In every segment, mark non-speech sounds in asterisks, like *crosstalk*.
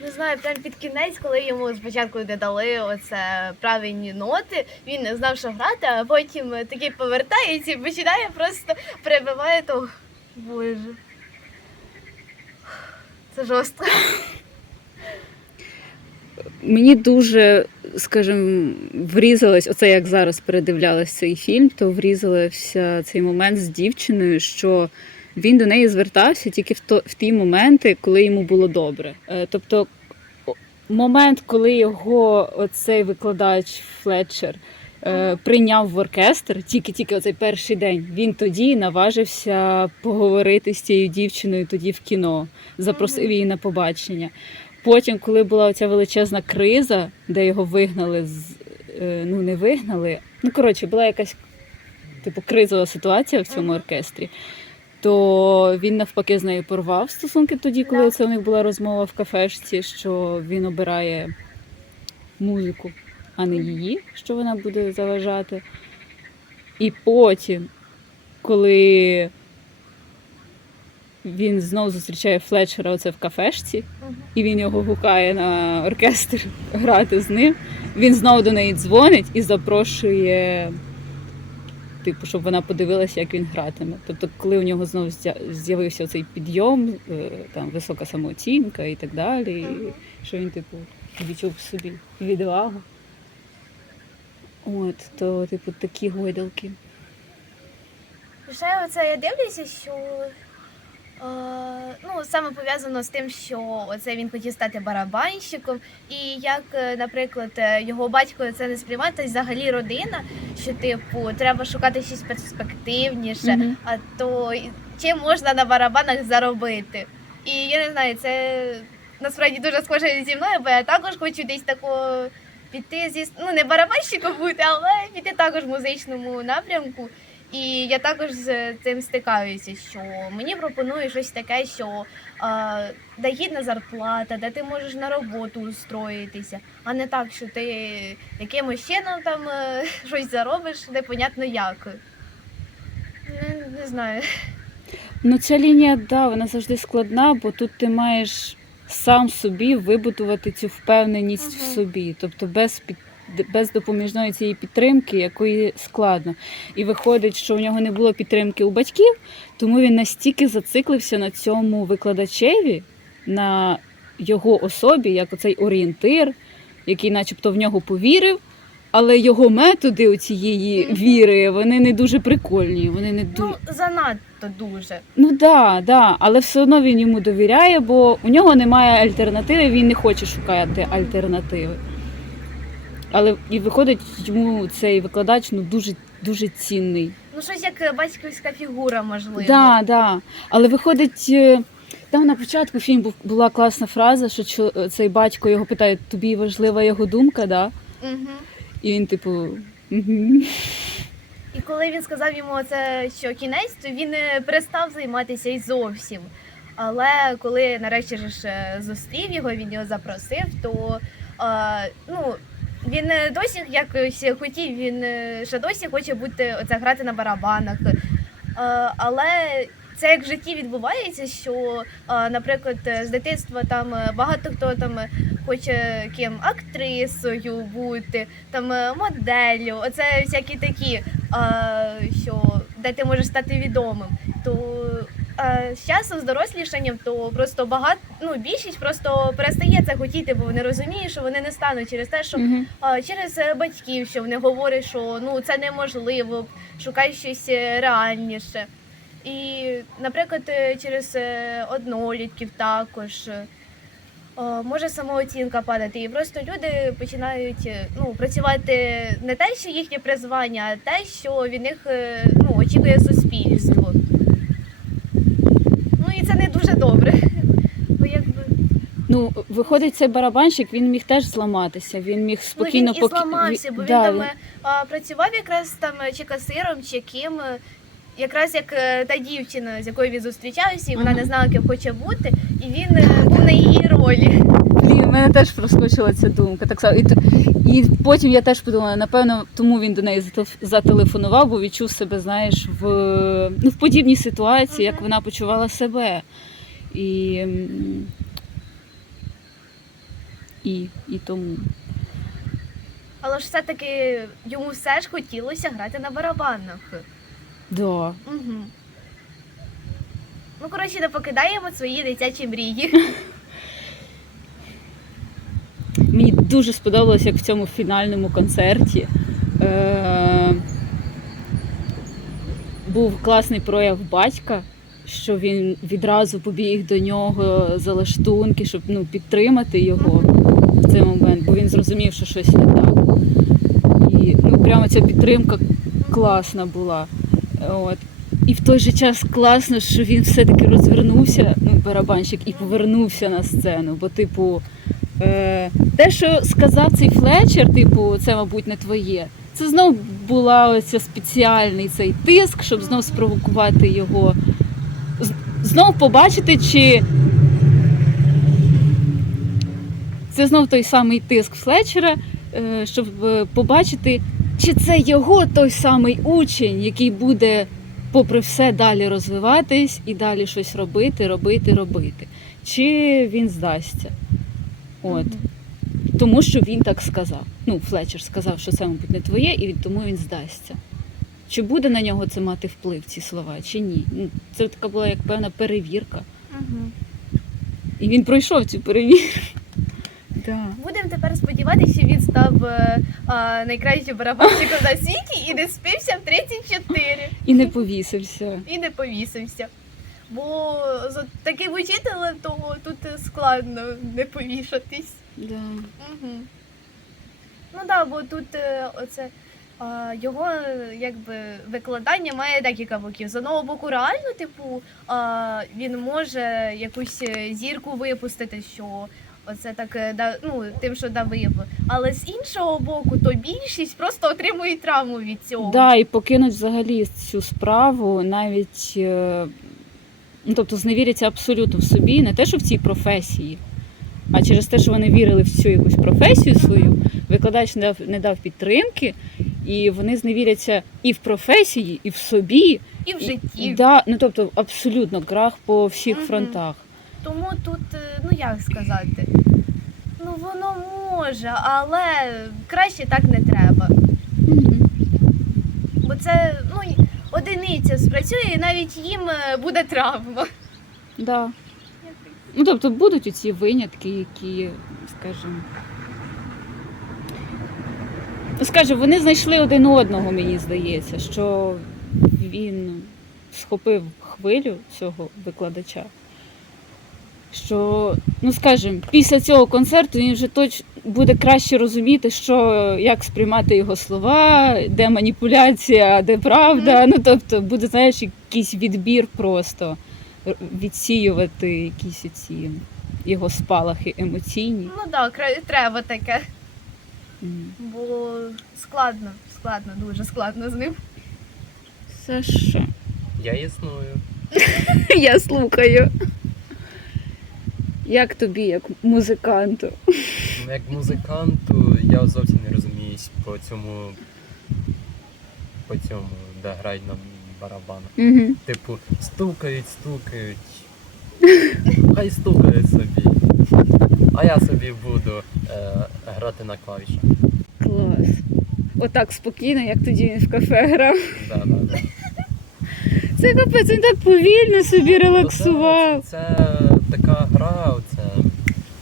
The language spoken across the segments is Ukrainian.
Не знаю, прям під кінець, коли йому спочатку не дали оце правильні ноти, він не знав, що грати, а потім такий повертається і починає просто перебиває того. Боже. Це жорстко. Мені дуже, скажімо, врізалось, оце як зараз передивлялась цей фільм, то врізався цей момент з дівчиною, що він до неї звертався тільки в, то, в ті моменти, коли йому було добре. Е, Тобто, момент, коли його оцей викладач Флетчер е, прийняв в оркестр, тільки-тільки оцей перший день, він тоді наважився поговорити з цією дівчиною тоді в кіно, запросив її на побачення. Потім, коли була оця величезна криза, де його вигнали з е, ну не вигнали. Ну коротше, була якась типу кризова ситуація в цьому оркестрі. То він навпаки з нею порвав стосунки тоді, коли Да. це у них була розмова в кафешці, що він обирає музику, а не її, що вона буде заважати. І потім, коли він знову зустрічає Флетчера оце в кафешці, і він його гукає на оркестр *laughs* грати з ним. Він знову до неї дзвонить і запрошує, типу, щоб вона подивилася, як він гратиме. Тобто, коли у нього знову з'явився цей підйом, е, там висока самооцінка і так далі, і що він, типу, відчув в собі відвагу. От, то, типу, такі гойдалки. Ще оце я дивлюся, що ну, саме пов'язано з тим, що оце він хотів стати барабанщиком, і як, е, наприклад, е, його батько це не сприймає, та й взагалі родина, що типу треба шукати щось перспективніше, Мгм. а то чим можна на барабанах заробити. І я не знаю, це насправді дуже схоже зі мною, бо я також хочу десь такого піти зі ну не барабанщиком бути, але піти також в музичному напрямку. І я також з цим стикаюся, що мені пропонують щось таке, що е, де гідна зарплата, де ти можеш на роботу устроїтися, а не так, що ти якимось чином там е, *laughs* щось заробиш, непонятно як. Не, не знаю. Ну, ця лінія, да, вона завжди складна, бо тут ти маєш сам собі вибудувати цю впевненість в собі, тобто без під. Без допоміжної цієї підтримки, якої складно. І виходить, що у нього не було підтримки у батьків, тому він настільки зациклився на цьому викладачеві, на його особі, як оцей орієнтир, який начебто в нього повірив, але його методи у цієї віри, вони не дуже прикольні. Вони не дуже. Ну, занадто дуже. Ну да, да, але все одно він йому довіряє, бо у нього немає альтернативи, він не хоче шукати альтернативи. Але і виходить, йому цей викладач ну дуже дуже цінний. Ну, щось як батьківська фігура, можливо. Да, да. Але виходить, е, там на початку фільм був була класна фраза, що цей батько його питає, тобі важлива його думка, да? Угу. І він, типу, угу. І коли він сказав йому це, що кінець, то він е, перестав займатися і зовсім. Але коли нарешті ж е, зустрів його, він його запросив, то е, ну, він е, досі якось хотів, він е, ще досі хоче бути оце грати на барабанах. Е, але це як в житті відбувається, що, наприклад, з дитинства там багато хто там хоче ким актрисою бути, там моделлю, оце всякі такі, що де ти можеш стати відомим. То з часом, з дорослішанням, то просто багато ну більшість просто перестає це хотіти, бо вони розуміють, що вони не стануть через те, що Угу. а, через е, батьків, що вони говорять, що ну це неможливо, шукай щось е, реальніше. І, наприклад, е, через е, однолітків також. е, о, Може самооцінка падати, і просто люди починають е, ну, працювати не те, що їхнє призвання, а те, що від них е, ну, очікує суспільство. Ну і це не дуже добре. Бо якби Ну, виходить, цей барабанщик він міг теж зламатися. Він міг спокійно ну, він і зламався, бо він да, там а, працював якраз там е, чи касиром, чи ким. е, Якраз як е, та дівчина, з якою він зустрічався, і вона Ага. не знала, ким хоче бути, і він був на її ролі. Блін, в мене теж проскочила ця думка. Так само. І, і потім я теж подумала, напевно, тому він до неї зателефонував, бо відчув себе, знаєш, в, ну, в подібній ситуації, як вона почувала себе. І і, і тому. Але ж все-таки йому все ж хотілося грати на барабанах. Да. Угу. Ну, коротше, не покидаємо свої дитячі мрії. *laughs* Мені дуже сподобалось, як в цьому фінальному концерті е- був класний прояв батька, що він відразу побіг до нього за лаштунки, щоб ну, підтримати його в цей момент, бо він зрозумів, що щось не так. І ну, прямо ця підтримка класна була. От. І в той же час класно, що він все-таки розвернувся, ну, барабанщик, і повернувся на сцену. Бо, типу, е, те, що сказав цей Флетчер, типу, це, мабуть, не твоє. Це знов була оця спеціальний цей тиск, щоб знов спровокувати його. Знов побачити, чи це знов той самий тиск Флетчера, е, щоб е, побачити, чи це його той самий учень, який буде, попри все, далі розвиватись і далі щось робити, робити, робити. Чи він здасться. От. Тому що він так сказав. Ну, Флетчер сказав, що це, мабуть, не твоє, і тому він здасться. Чи буде на нього це мати вплив, ці слова, чи ні? Ну, Це така була як певна перевірка. Угу. І він пройшов цю перевірку. Да. Будемо тепер сподіватися, що він став е, найкращим барабанщиком на світі і не спився в 34 І не повісився. і не повісився. Бо з таким учителем то тут складно не повішатись. Да. Угу. Ну так, да, бо тут е, оце його якби викладання має декілька боків. З одного боку, реально, типу, а, він може якусь е, зірку випустити, що оце так е, да, ну, тим, що давив. Але з іншого боку, то більшість просто отримує травму від цього. Да, і покинуть взагалі цю справу, навіть е, ну, тобто зневіряться абсолютно в собі, не те, що в цій професії, а через те, що вони вірили в цю якусь професію свою, викладач не дав, не дав підтримки, і вони зневіряться і в професії, і в собі. І в І- житті. Да, ну тобто абсолютно крах по всіх Мгм. фронтах. Тому тут, е, ну як сказати, ну воно може, але краще так не треба. Бо це ну, й- одиниця спрацює, і навіть їм е, буде травма. Да. Ну, тобто будуть оці винятки, які, скажімо. Ну, скажімо, вони знайшли один одного, мені здається, що він схопив хвилю цього викладача. Що, ну скажімо, після цього концерту він вже точно буде краще розуміти, що як сприймати його слова, де маніпуляція, де правда. Ну тобто буде, знаєш, якийсь відбір просто відсіювати якісь ці його спалахи емоційні. Ну так, да, треба таке, Бо складно, складно, дуже складно з ним. Саша. Я існую. *laughs* Я слухаю. Як тобі, як музиканту? Ну, Як музиканту я зовсім не розуміюсь по цьому, по цьому, де грають на барабанах. Угу. Типу, стукають, стукають. Хай стукають собі. А я собі буду е, грати на клавішах. Клас. Отак спокійно, як тоді він в кафе грав. Да, да, да. Це капець, він так повільно собі релаксував. Ну, Це, це така гра, оце,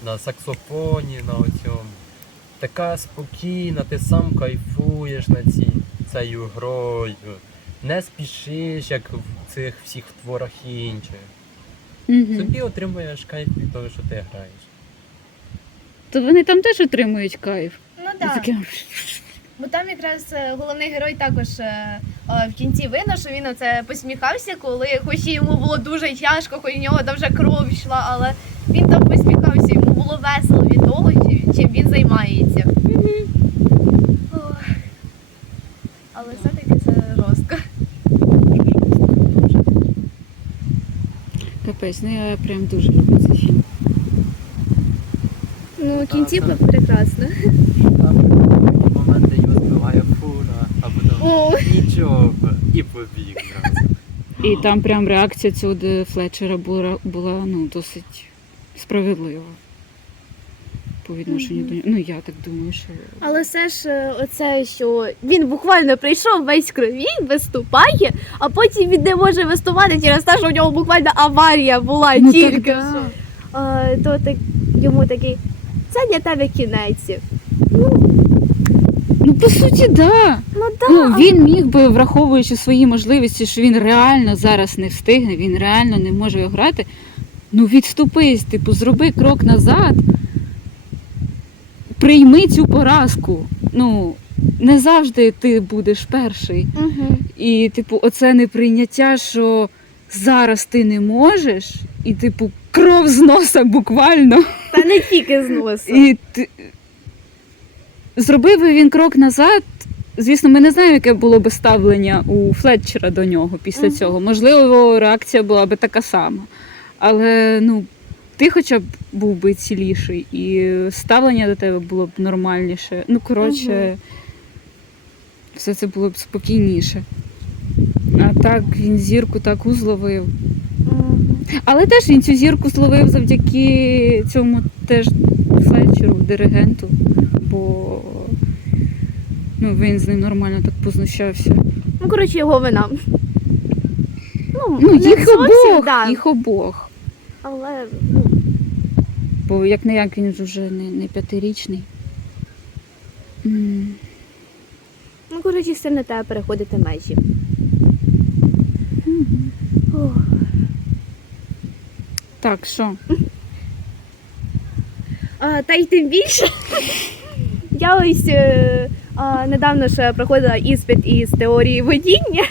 на саксофоні, на оцьому. Така спокійна, ти сам кайфуєш на цій цією грою. Не спішиш, як в цих всіх творах інших. Угу. Собі отримуєш кайф від того, що ти граєш. То вони там теж отримують кайф. Ну так. таке, Бо там якраз е, головний герой також е, е, в кінці видно, що він оце посміхався, коли хоч і йому було дуже тяжко, хоч у нього там вже кров йшла, але він там посміхався, йому було весело від того, чим він займається. Але все-таки це жорстко. Капець, ну я прям дуже люблю цей фільм. Ну, кінцівка прекрасна. Моменти його збиває фура, а потім нічого і побіг. І там прям реакція цього де Флетчера була, була ну, досить справедлива. по відношенню до нього. Ну я так думаю, що Але все ж е, оце, що він буквально прийшов весь крові, виступає, а потім він не може виступати через те, що у нього буквально аварія була Ну, тільки. так, що. А, то так йому такий, це для тебе кінець. ну по суті, да. Ну да. Ну він міг би, враховуючи свої можливості, що він реально зараз не встигне, він реально не може його грати. Ну відступись, типу, зроби крок назад, прийми цю поразку. Ну не завжди ти будеш перший. Угу. І, типу, оце неприйняття, що зараз ти не можеш, і, типу, кров з носа буквально. Та не тільки з носа. І ти... зробив би він крок назад. Звісно, ми не знаємо, яке було би ставлення у Флетчера до нього після Мгм. цього. Можливо, реакція була би така сама. Але ну, ти хоча б був би ціліший, і ставлення до тебе було б нормальніше. Ну, коротше, Мгм. все це було б спокійніше. А так він зірку так узловив. Але теж він цю зірку зловив завдяки цьому теж Флетчеру, диригенту, бо ну, він з ним нормально так познущався. Ну, коротше, його вина. Ну, Ну, не їх зовсім, обох, да, їх обох. але ну, Бо як не як він ж уже не, не п'ятирічний. М, ну, коротше, сильно треба переходити межі. мгм. Ох. Так, що? А, та й тим більше. Я ось е, а, недавно ще проходила іспит із теорії водіння,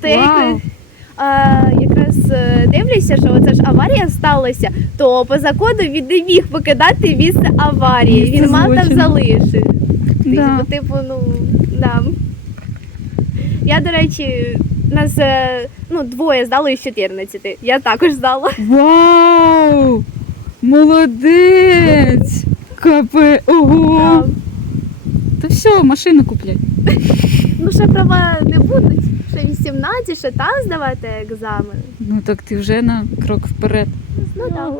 то я якраз, а, якраз е, дивлюся, що оце ж аварія сталася, то по закону він не міг покидати місце аварії. Місце він мав там залишити. Да. Типу, ну, да. Я, до речі, нас е, ну, двоє здали із 14. Я також здала. Вау! Молодець! Капе! Ого! Да. Та все, машину куплять. *laughs* Ну, ще права не будуть. Ще 18, ще там здавати екзамен. Ну так ти вже на крок вперед. Ну так.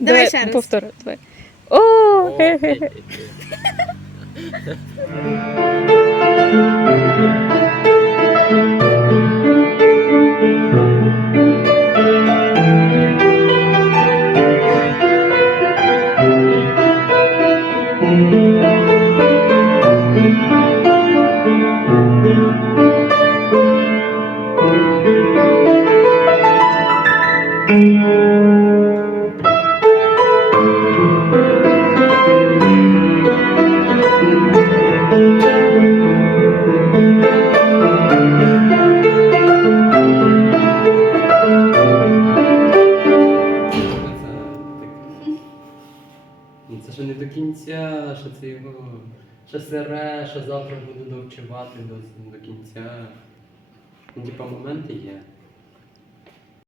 Давай ще раз. Повтори, давай. О, ге-ге-ге. *laughs* *laughs* що завтра буду довчувати до, до кінця. Ну, типа моменти є.